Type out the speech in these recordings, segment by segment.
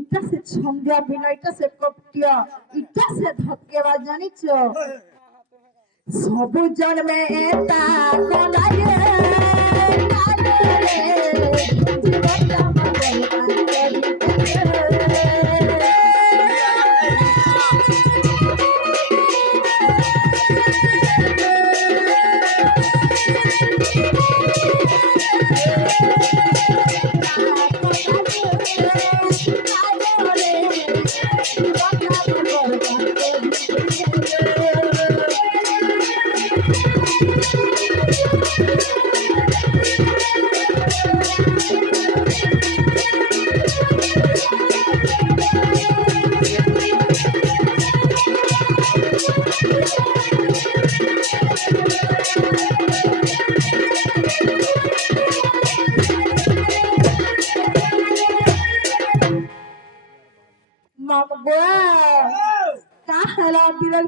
ইটা সে ছন্দিয়া বিনা ইটা সে কপটিয়া ইটা সে ধপকেবা জানিছ সবু জন্মে এটা কলায়ে জীবনটা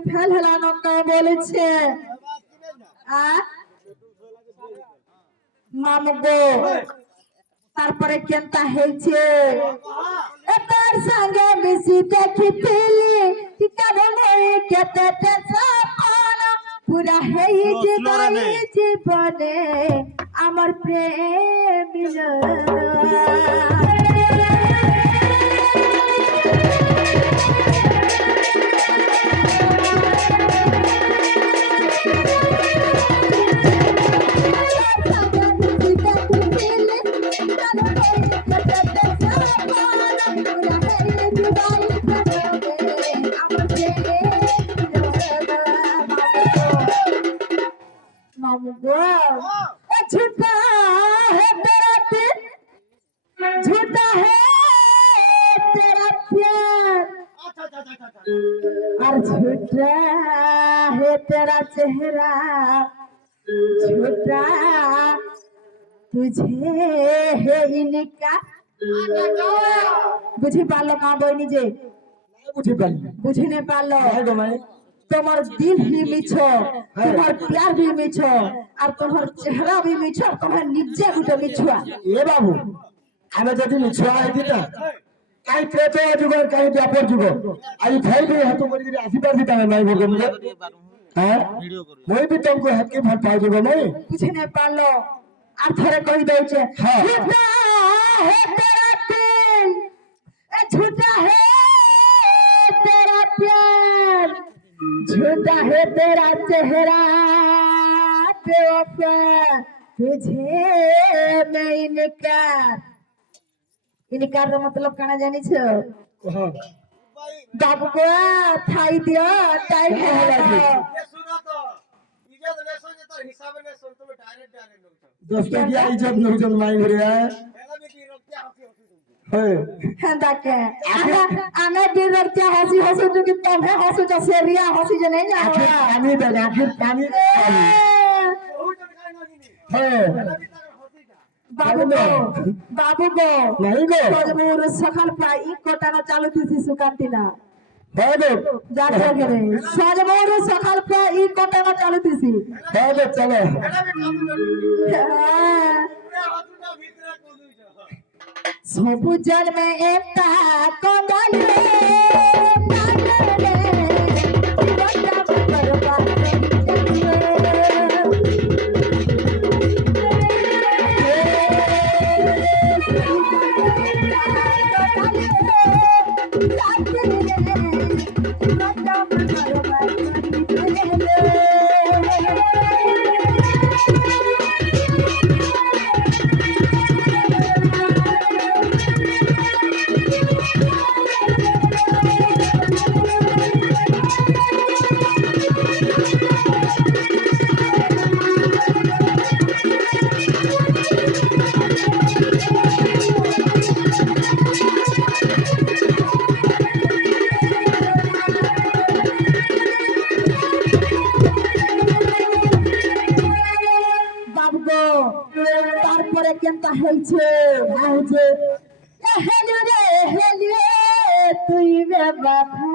ফেল হেলানো বলেছে মামগো তারপরে কেনটা হয়েছে তার সঙ্গে বেশি দেখিলি কারণ কেটে পুরা হয়েছে জীবনে আমার প্রেম झूठा है तेरा दिल झूठा है तेरा प्यार और झूठा है तेरा चेहरा झूठा तुझे है इनका बुझी पालो माँ बहनी जे बुझी नहीं पालो তোমার দিল भी মিছো তোমার প্যার भी মিছো আর তোমার চেহারা भी মিছো আর তোমার নিজে গুটে মিছুয়া এ বাবু আমি যদি মিছুয়া হইতি না কাই প্রেত যুগ কাই ব্যাপর যুগ আই ভাই ভাই হাত করে যদি আশীর্বাদ দিতা নাই বলবো মুঝে হ্যাঁ মই भी तुमको हाथ के फल पाई देबो नहीं कुछ नहीं पालो আর ধরে কই দেছে झूठा है तेरा दिल झूठा है तेरा प्यार झूठा है तेरा चेहरा बेवफा तुझे मैं इनकार का मतलब काना जानी छो बाबू को थाई दियो टाइम है सुनो तो इज्जत ने सुन तो हिसाब ने सुन तुम डायरेक्ट दोस्त क्या इज्जत न उजल माई रे मेरा बेटी रोकते हंसी के आने बिररच्या हंसी हंसी जो कि तुम्हें हंसी जो सेरिया हंसी जो नहीं जाओ पानी दे आखिर पानी बाबू गो नहीं गो तोजमूर सखल पा ई कोटानो चालू थी सुकांती ना बाबू जाते करे सजमूर सखल पा ई कोटानो चालू थी बाबू चलो सबु जल में एकता कोंडल বাবু গো, তারপরে কেনটা হয়েছে হেলু রে হেলু তুই বে বাধা